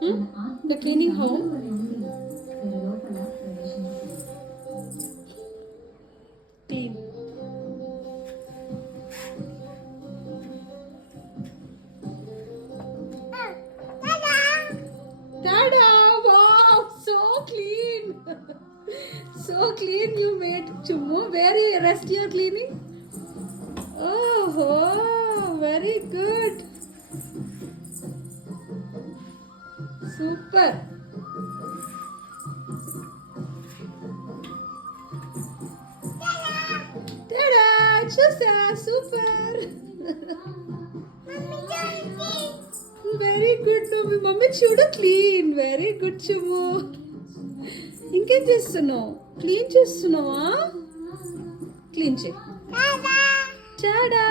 The cleaning home. Clean. Tada! Wow, so clean. So clean you made, Chumu. Where you rest you're cleaning? Oh, very good. Super. Tada! Chusa, super. Very good, Nomi. Mummy చూడు clean. Very good చుము. ఇంకేం చేస్తున్నావు? Clean చేస్తున్నావా? Clean చేయి. Tada.